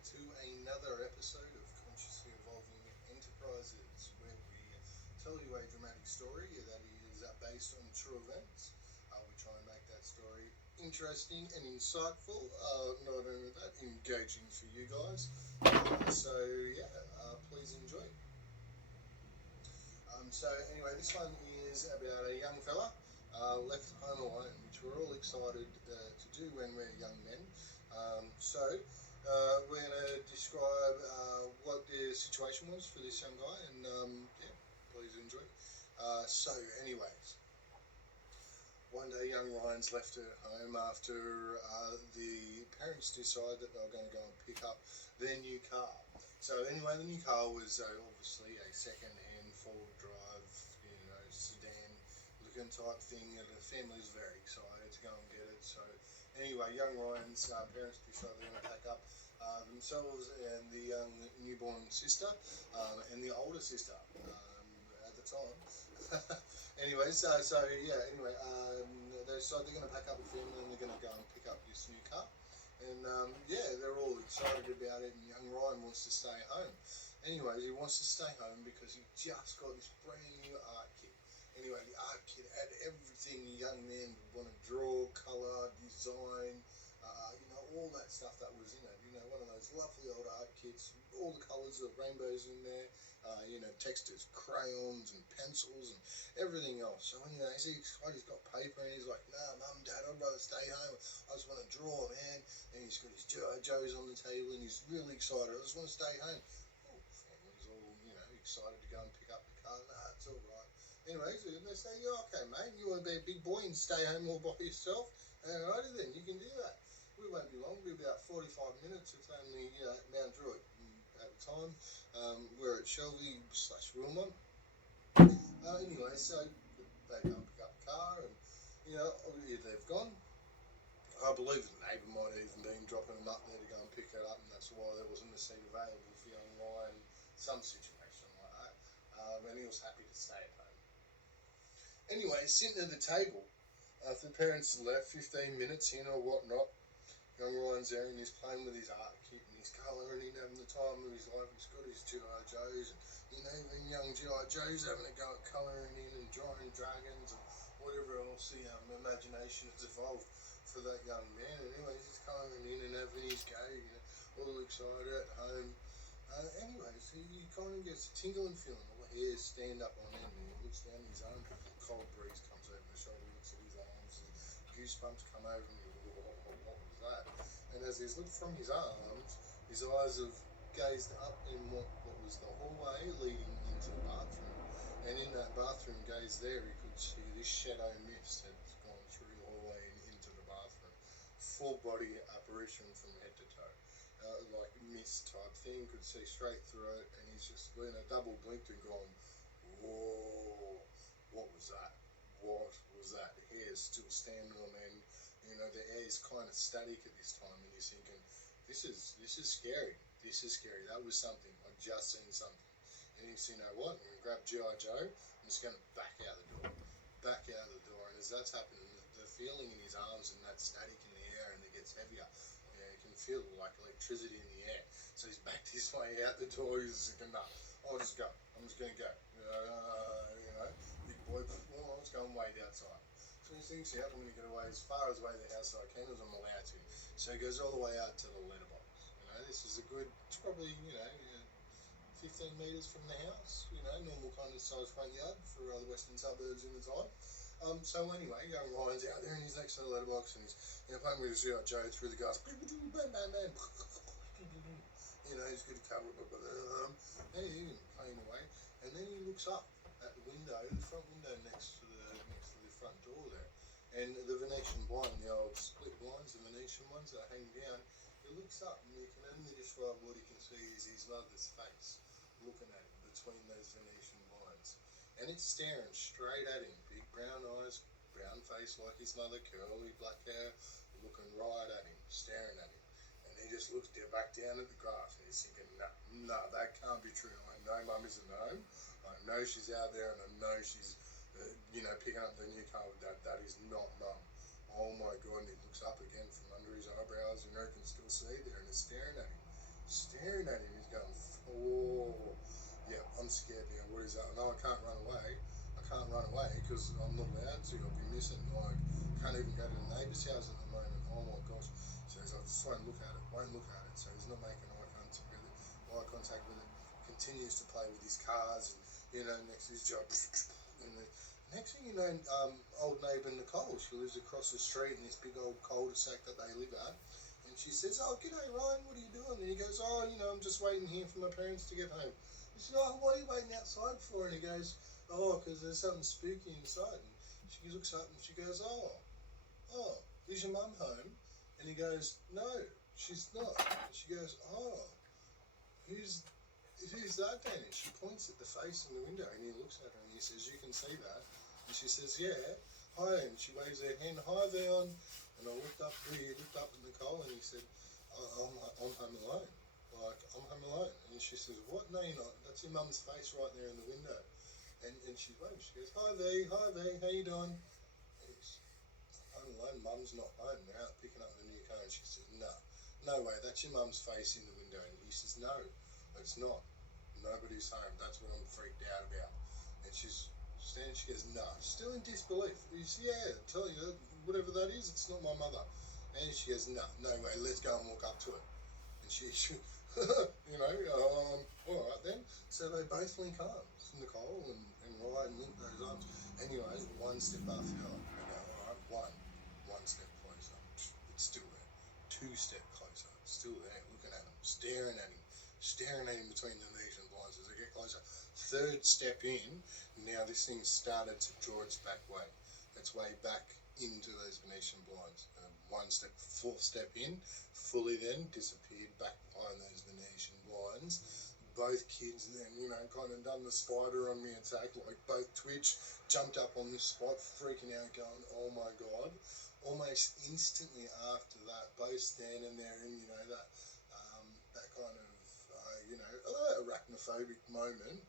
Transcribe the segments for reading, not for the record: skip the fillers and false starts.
back to another episode of Consciously Evolving Enterprises, where we tell you a dramatic story that is based on true events. We try and make that story interesting and insightful. Not only that, engaging for you guys. Please enjoy. Anyway, this one is about a young fella left home alone, which we're all excited to do when we're young men. We're going to describe what the situation was for this young guy, and please enjoy. Anyways, one day young Ryan's left at home after the parents decide that they're going to go and pick up their new car. So anyway, the new car was obviously a second-hand four-wheel drive, sedan looking type thing, and the family was very excited to go and get it. So anyway, young Ryan's parents decide they're going to pack up themselves and the young newborn sister and the older sister at the time. They decide they're going to pack up the family and they're going to go and pick up this new car. And they're all excited about it, and young Ryan wants to stay home. Anyways, he wants to stay home because he just got this brand new art kit. Anyway, the art kit had everything a young man would want to draw, colour, design, all that stuff that was in it. One of those lovely old art kits, all the colours of rainbows in there, textures, crayons and pencils and everything else. So anyway, he's excited, he's got paper and he's like, nah, mum, dad, I'd rather stay home. I just want to draw, man. And he's got his G.I. Joes on the table and he's really excited. I just want to stay home. Oh, family's all, excited to go and pick up the car. Nah, it's all right. Anyways, they say, yeah, okay, mate, you want to be a big boy and stay home all by yourself? Alrighty then, you can do that. We won't be long, we'll be about 45 minutes. It's only Mount Druitt at the time. We're at Shelby/Wilmot. So they go and pick up the car, and they've gone. I believe the neighbour might have even been dropping them up there to go and pick it up, and that's why there wasn't a seat available for young Ryan, some situation like that. And he was happy to stay at home. Anyway, sitting at the table, after the parents left, 15 minutes in or whatnot, young Ryan's there and he's playing with his art kit and he's colouring in, having the time of his life. He's got his G.I. Joes, and even young G.I. Joes having a go at colouring in and drawing dragons and whatever else the imagination has evolved for that young man. And anyway, he's just colouring in and having his go, all excited at home. So he kind of gets a tingling feeling, all the hairs stand up on end, and he looks down his arm, cold breeze comes over the shoulder, looks at his arms, and goosebumps come over him. What was that? And as he's looked from his arms, his eyes have gazed up in what was the hallway leading into the bathroom. And in that bathroom gaze there, he could see this shadow mist had gone through the hallway and into the bathroom. Full body apparition from head to toe. Like mist type thing, could see straight through it, and he's just double blinked and gone, whoa, what was that? What was that? The hair's still standing on end. The air's kind of static at this time, and he's thinking, this is scary. This is scary. That was something. I've just seen something. And he's, what? I'm going to grab G.I. Joe. I'm just going to back out the door. Back out the door. And as that's happening, the feeling in his arms and that static in the air, and it gets heavier. You can feel like electricity in the air. So he's backed his way out the door. He's thinking, no, I'll just go. I'm just going to go. Big boy, well, I was going way outside. So he thinks, I'm going to get away as far away the house as I can as I'm allowed to. So he goes all the way out to the letterbox. This is a good, it's probably, 15 metres from the house, normal kind of size front yard for the western suburbs in the time. Young Ryan's out there and he's next to the letterbox and he's playing with his G.I. Joe through the grass. Bam, bam, bam. He's good to cover it, and he's playing away. And then he looks up at the window, the front window next to the front door there. And the Venetian blind, the old split blinds, the Venetian ones that hang down, he looks up and you can only describe what he can see is his mother's face looking at him between those Venetian blinds. And it's staring straight at him, big brown eyes, brown face like his mother, curly black hair, looking right at him, staring at him. And he just looks back down at the grass and he's thinking, no, that can't be true. I know mum isn't home. I know she's out there and I know she's picking up the new car with dad. That is not mum. Oh my God, and he looks up again from under his eyebrows, you can still see there and he's staring at him. staring at him. He's going, oh, yeah, I'm scared now. What is that? No, I can't run away. I can't run away because I'm not allowed to. I'll be missing. Like, can't even go to the neighbour's house at the moment. Oh my gosh. So he's like, just won't look at it. Won't look at it. So he's not making eye contact with it. Continues to play with his cars, and next his job. And the next thing you know, old neighbour Nicole, she lives across the street in this big old cul-de-sac that they live at. And she says, "Oh, g'day Ryan, what are you doing?" And he goes, "Oh, I'm just waiting here for my parents to get home." And she says, "Oh, what are you waiting outside for?" And he goes, "Oh, because there's something spooky inside." And she looks up and she goes, "Oh, is your mum home?" And he goes, "No, she's not." And she goes, "Oh, who's that then?" And she points at the face in the window, and he looks at her and he says, "You can see that?" And she says, "Yeah, hi." And she waves her hand, "Hi, Leon." And he looked up at Nicole and he said, I'm home alone. Like, I'm home alone. And she says, "What? No, you're not. That's your mum's face right there in the window." And she's waving. She goes, "Hi, V. Hi, V. How you doing?" And he's, "I'm home alone. Mum's not home. They're out picking up the new car." And she says, "No, no way. That's your mum's face in the window." And he says, "No, it's not. Nobody's home." That's what I'm freaked out about. And she's standing, she goes, "No," still in disbelief. He's, "Yeah, I tell you, whatever that is, it's not my mother." And she goes, "No, no way, let's go and walk up to it." And she all right then. So they both link arms, Nicole and Ryan link those arms. Anyway, one step after the other. They go, all right, one step closer. It's still there. Two step closer. Still there, looking at him, staring at him between the Venetian blinds as they get closer. Third step in, now this thing started to draw its way back into those Venetian blinds. One step, fourth step in, fully then disappeared back behind those Venetian blinds. Both kids then, kind of done the spider on me attack, like both twitched, jumped up on the spot, freaking out, going, "Oh my God." Almost instantly after that, both standing there in, that kind of, arachnophobic moment.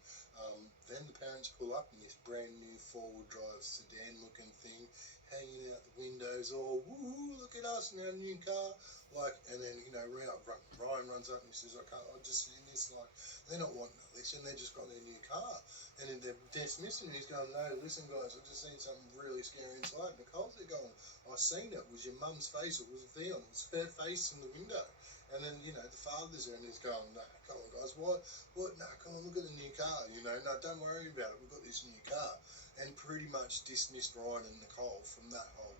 Then the parents pull up in this brand new four-wheel drive sedan looking thing, hanging out the windows, all, "Woo, look at us in our new car." Like, and then, Ryan runs up and he says, "I've just seen this." Like, they're not wanting to listen, they just got their new car. And then they're dismissing him. He's going, "No, listen, guys, I've just seen something really scary inside." Nicole's there going, "I seen it. It was your mum's face. It was Theon. It was her face in the window." And then, the father's there and he's going, "No, come on, guys, what? No, come on, look at the new car, no, don't worry about it. We've got this new car." And pretty much dismissed Ryan and Nicole from that whole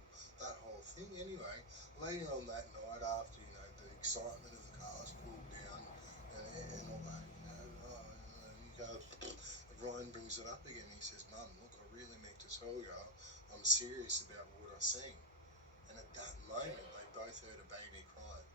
thing. Anyway, later on that night, after, the excitement of the cars cooled down and all that, new car, Ryan brings it up again. He says, "Mum, look, I really need to tell you, I'm serious about what I seen." And at that moment, they both heard a baby crying.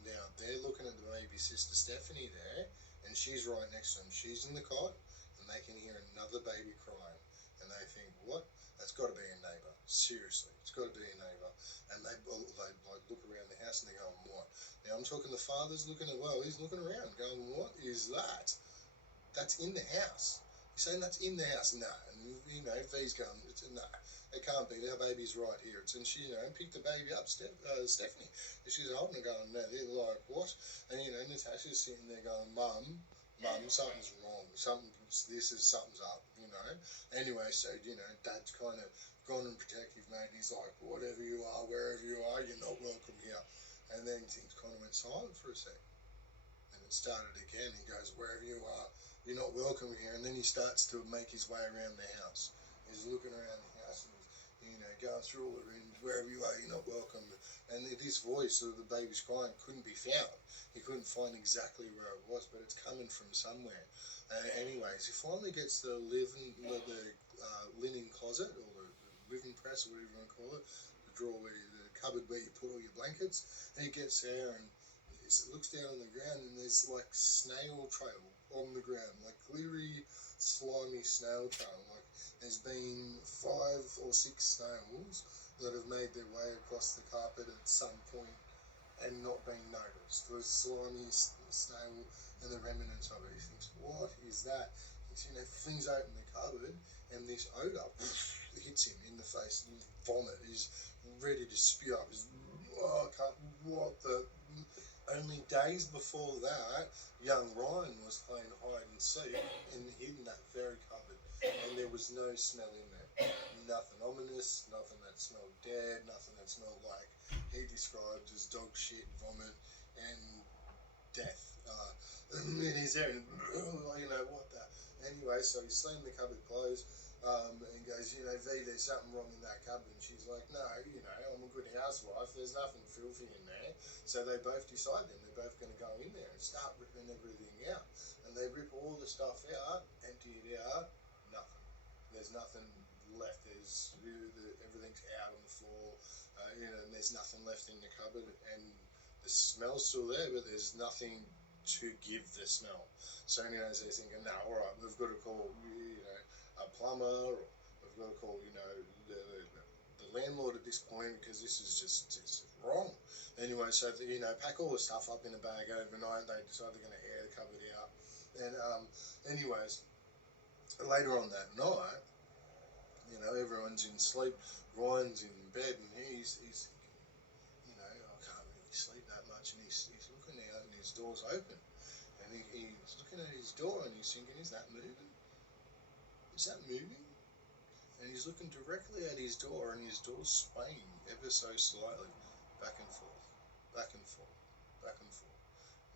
Now, they're looking at the baby sister Stephanie there, and she's right next to them. She's in the cot, and they can hear another baby crying. And they think, "What? That's got to be a neighbour. Seriously, it's got to be a neighbour." And they like look around the house, and they're going, "What?" Now, I'm talking the father's looking as well. He's looking around, going, "What is that? That's in the house." He's saying, "That's in the house." "No." And, V's going, "No. It can't be. Our baby's right here." And she, picked the baby up, Stephanie. And she's holding it going, "No." They're like, "What?" And, Natasha's sitting there going, Mum, something's wrong. Something's up, Anyway, so, Dad's kind of gone and protective, mate. He's like, "Whatever you are, wherever you are, you're not welcome here." And then things kind of went silent for a sec. And it started again. He goes, "Wherever you are, you're not welcome here." And then he starts to make his way around the house. He's looking around the house and going through all the rooms. "Wherever you are, you're not welcome." And this voice of the baby's crying couldn't be found. He couldn't find exactly where it was, but it's coming from somewhere. Anyways, he finally gets the linen closet, or the living press, or whatever you want to call it, the drawer the cupboard where you put all your blankets. And he gets there and looks down on the ground, and there's like snail trail on the ground, like glittery, slimy snail trail. Like there's been 5 or 6 snails that have made their way across the carpet at some point and not been noticed. The slimy snail and the remnants of it. He thinks, "What is that?" Things open the cupboard, and this odour hits him in the face, and he's vomit. He's ready to spew up. He's, "Oh, I can't, what the..." Only days before that, young Ryan was playing hide and seek and hid in that very cupboard, and there was no smell in there. Nothing ominous, nothing that smelled dead, nothing that smelled like he described as dog shit, vomit, and death. In his area, what the. Anyway, so he slammed the cupboard closed. And goes, V, there's something wrong in that cupboard. And she's like, no, I'm a good housewife. There's nothing filthy in there. So they both decide then they're both going to go in there and start ripping everything out. And they rip all the stuff out, empty it out, nothing. There's nothing left. Everything's out on the floor, and there's nothing left in the cupboard. And the smell's still there, but there's nothing to give the smell. So anyways, they're thinking, no, all right, we've got to call, a plumber, or we've got to call, the landlord at this point, because this is just wrong. Anyway, so pack all the stuff up in a bag overnight. They decide they're going to air the cupboard out. And anyways, later on that night, everyone's in sleep. Ryan's in bed, and he's thinking, I can't really sleep that much. And he's looking out, and his door's open. And he's looking at his door, and he's thinking, is that moving? Is that moving? And he's looking directly at his door, and his door's swaying ever so slightly, back and forth, back and forth, back and forth.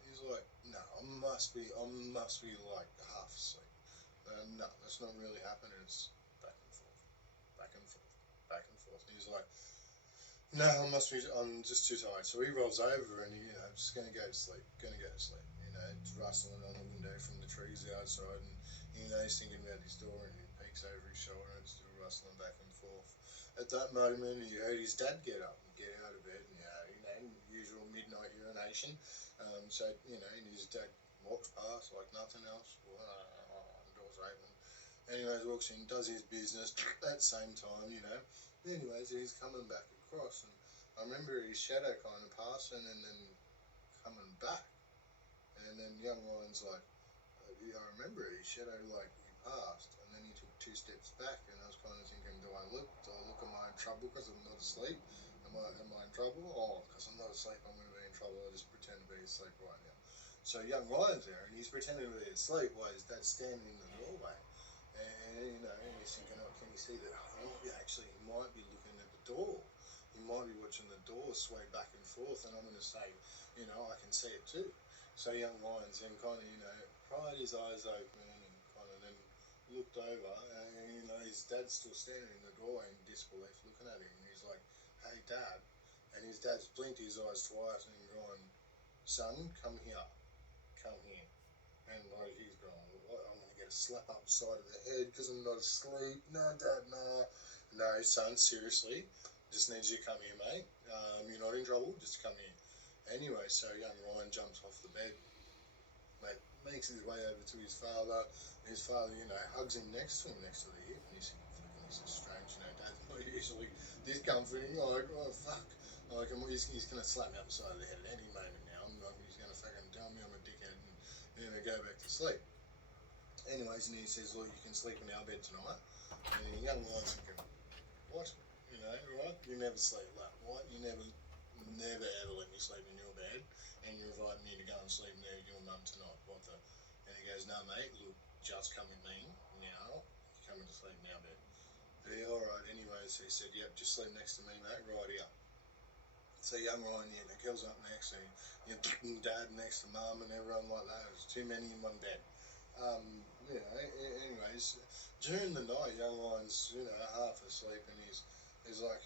And he's like, no, I must be like half asleep. No, that's not really happening. It's back and forth, back and forth, back and forth. And he's like, no, I'm just too tired. So he rolls over and just going to go to sleep, it's rustling on the window from the trees outside, and he's thinking about his door, and he peeks over his shoulder and it's still rustling back and forth. At that moment, he heard his dad get up and get out of bed, and usual midnight urination. And his dad walks past like nothing else. The door's open. Anyways, walks in, does his business at the same time, Anyways, he's coming back across, and I remember his shadow kind of passing and then coming back. And then young Ryan's like, I remember his shadow, like, he passed, and then he took 2 steps back, and I was kind of thinking, do I look? Am I in trouble because I'm not asleep? Am I in trouble? Oh, because I'm not asleep, I'm going to be in trouble. I just pretend to be asleep right now. So young Ryan's there, and he's pretending to be asleep while his dad's standing in the doorway. And, and he's thinking, oh, can you see that? He might be looking at the door. He might be watching the door sway back and forth, and I'm going to say, I can see it too. So young Ryan's then kind of, pried his eyes open and kind of then looked over, and, his dad's still standing in the doorway in disbelief looking at him. And he's like, hey, Dad. And his dad's blinked his eyes twice and gone, son, come here. Come here. And like he's going, I'm going to get a slap upside of the head because I'm not asleep. No, Dad, no. No, son, seriously. Just need you to come here, mate. You're not in trouble, just come here. Anyway, so young Ryan jumps off the bed, makes his way over to his father. His father, hugs him next to the hip, and he's thinking, fucking, this is strange, Dad's not usually this comforting. Like, oh, fuck. Like, he's going to slap me upside the head at any moment now. He's going to fucking tell me I'm a dickhead and go back to sleep. Anyways, and he says, look, you can sleep in our bed tonight. And the young Ryan's thinking, what? Right? You never sleep like what? You never ever let me sleep in your bed, and you invite me to go and sleep there with your mum tonight. What the? And he goes, no, mate, look, just come with me now. You're coming to sleep in our bed. Yeah, all right. Anyways, he said, yep, just sleep next to me, mate, right here. So young Ryan, the girl's up next to him, dad next to mum and everyone like that. It was too many in one bed. Anyways, during the night, young Ryan's, half asleep, and he's like,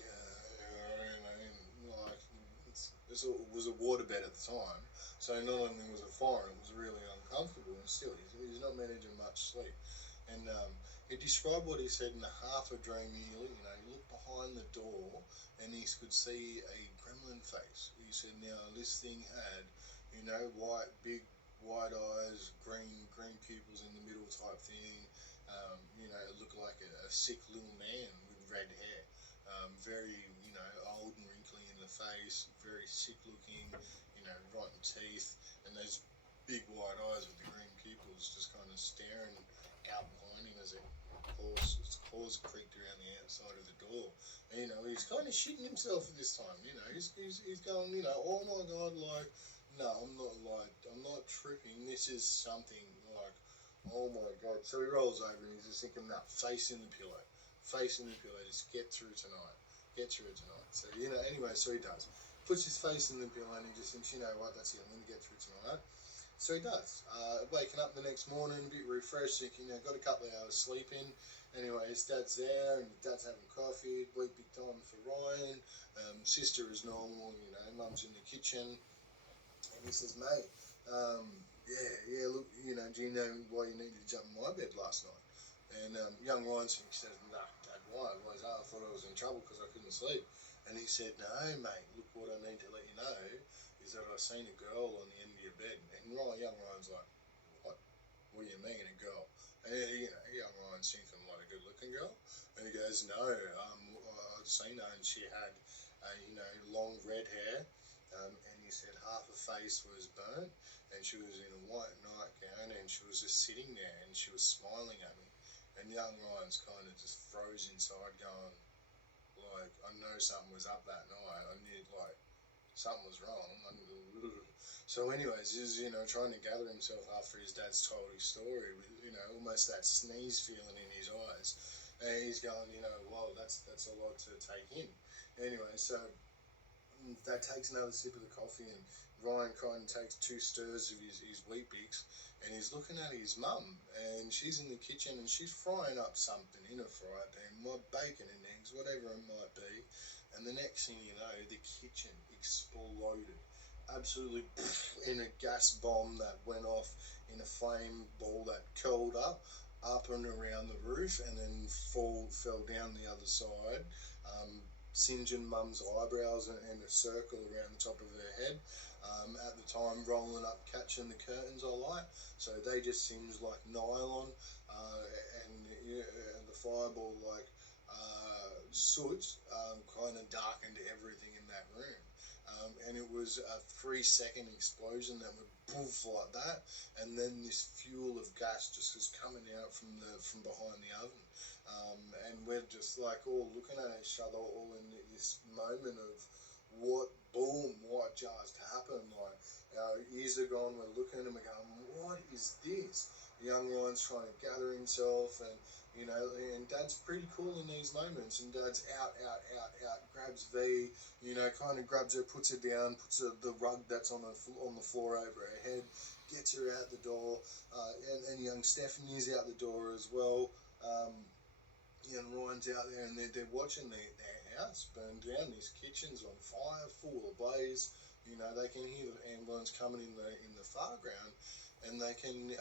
it was a waterbed at the time, so not only was it fine, it was really uncomfortable, and still, he's not managing much sleep. And he described what he said in a half a dream. He looked behind the door, and he could see a gremlin face. He said, now, this thing had, big white eyes, green pupils in the middle type thing. It looked like a sick little man with red hair. Very, old and wrinkly in the face, very sick looking, rotten teeth, and those big white eyes with the green pupils just kind of staring out behind him as his claws creaked around the outside of the door. And, he's kind of shitting himself at this time, he's going, oh my God, like, no, I'm not tripping. This is something like, oh my god. So he rolls over and he's just thinking, no, face in the pillow, face in the pillow. Just get through tonight, get through tonight. So anyway, so he does. Puts his face in the pillow and he just thinks, you know what, that's it. I'm going to get through tonight. So he does. Waking up the next morning, a bit refreshed, thinking, got a couple of hours sleep in. Anyway, his dad's there, and dad's having coffee, bleep big time for Ryan. Sister is normal, mum's in the kitchen. And he says, mate, look, do you know why you needed to jump in my bed last night? And young Ryan says, nah, Dad, why? Why is that? I thought I was in trouble because I couldn't sleep. And he said, no, mate, look, what I need to let you know is that I seen a girl on the end of your bed. And young Ryan's like, what? What do you mean, a girl? And, young Ryan's thinking, like, a good-looking girl? And he goes, no, I'd seen her and she had, long red hair. And he said half her face was burnt and she was in a white nightgown and she was just sitting there and she was smiling at me. And young Ryan's kind of just froze inside going, like, I know something was up that night. I knew, like, something was wrong. So anyways, he's, trying to gather himself after his dad's told his story with, almost that sneeze feeling in his eyes. And he's going, well, that's a lot to take in. Anyway, so Dad takes another sip of the coffee and Ryan kind of takes 2 stirs of his Weet-Bix and he's looking at his mum and she's in the kitchen and she's frying up something in a fry pan, bacon and eggs, whatever it might be. And the next thing you know, the kitchen exploded. Absolutely in a gas bomb that went off in a flame ball that curled up and around the roof and then fell down the other side. Singeing mum's eyebrows and a circle around the top of her head. At the time, rolling up, catching the curtains I like, so they just singed like nylon, and the fireball soot kind of darkened everything in that room. And it was a 3-second explosion that would poof like that, and then this fuel of gas just was coming out from behind the oven. And we're just like all looking at each other, all in this moment of what just happened. Like our ears are gone, we're looking and we're going, what is this? The young Ryan's trying to gather himself, and and Dad's pretty cool in these moments. And Dad's out, grabs V, kind of grabs her, puts her down, puts the rug that's on the floor over her head, gets her out the door, and young Stephanie's out the door as well. And Ryan's out there and they're watching their house burn down. This kitchen's on fire, full of blaze. They can hear the ambulance coming in the far ground, and they can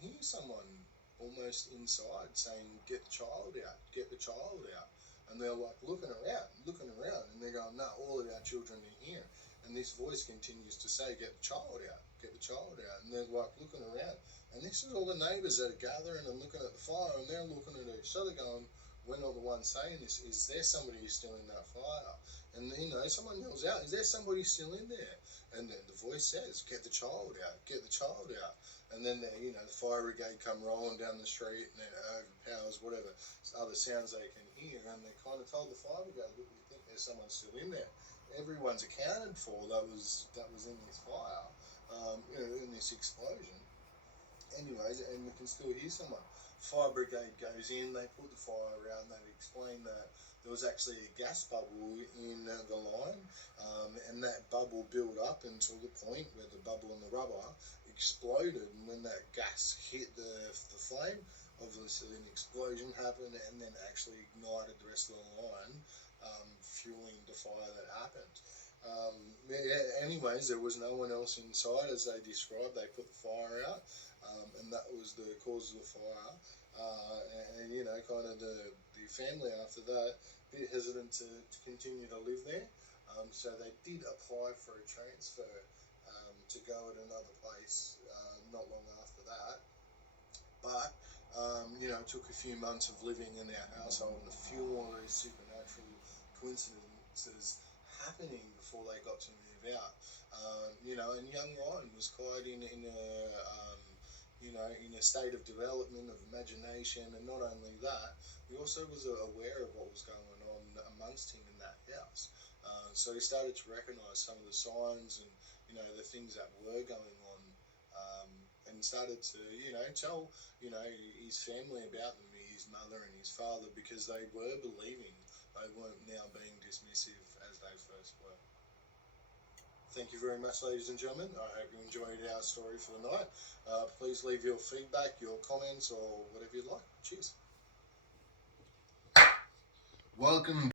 hear someone almost inside saying, "Get the child out, get the child out." And they're like looking around, and they're going, "No, all of our children are here." And this voice continues to say, "Get the child out, get the child out." And they're like looking around. And this is all the neighbours that are gathering and looking at the fire, and they're looking at each other going, we're not the ones saying this. Is there somebody who's still in that fire? And, someone yells out, is there somebody still in there? And then the voice says, get the child out, get the child out. And then, the fire brigade come rolling down the street and it overpowers whatever other sounds they can hear. And they kind of told the fire brigade, look, we think there's someone still in there. Everyone's accounted for that was in this fire, in this explosion. Anyways, and we can still hear someone. Fire brigade goes in, they put the fire out, and they explain that there was actually a gas bubble in the line, and that bubble built up until the point where the bubble and the rubber exploded, and when that gas hit the flame, obviously an explosion happened, and then actually ignited the rest of the line, fueling the fire that happened. Anyways, there was no one else inside, as they described. They put the fire out, and that was the cause of the fire. And kind of the family after that, a bit hesitant to continue to live there. So they did apply for a transfer to go at another place not long after that. But it took a few months of living in our household and a few more of these supernatural coincidences happening before they got to move out. And young Ryan was quite in a state of development, of imagination, and not only that, he also was aware of what was going on amongst him in that house. So he started to recognise some of the signs and, the things that were going on, and started to, tell, his family about them, his mother and his father, because they were believing, they weren't now being dismissive as they first were. Thank you very much, ladies and gentlemen. I hope you enjoyed our story for the night. Please leave your feedback, your comments, or whatever you'd like. Cheers. Welcome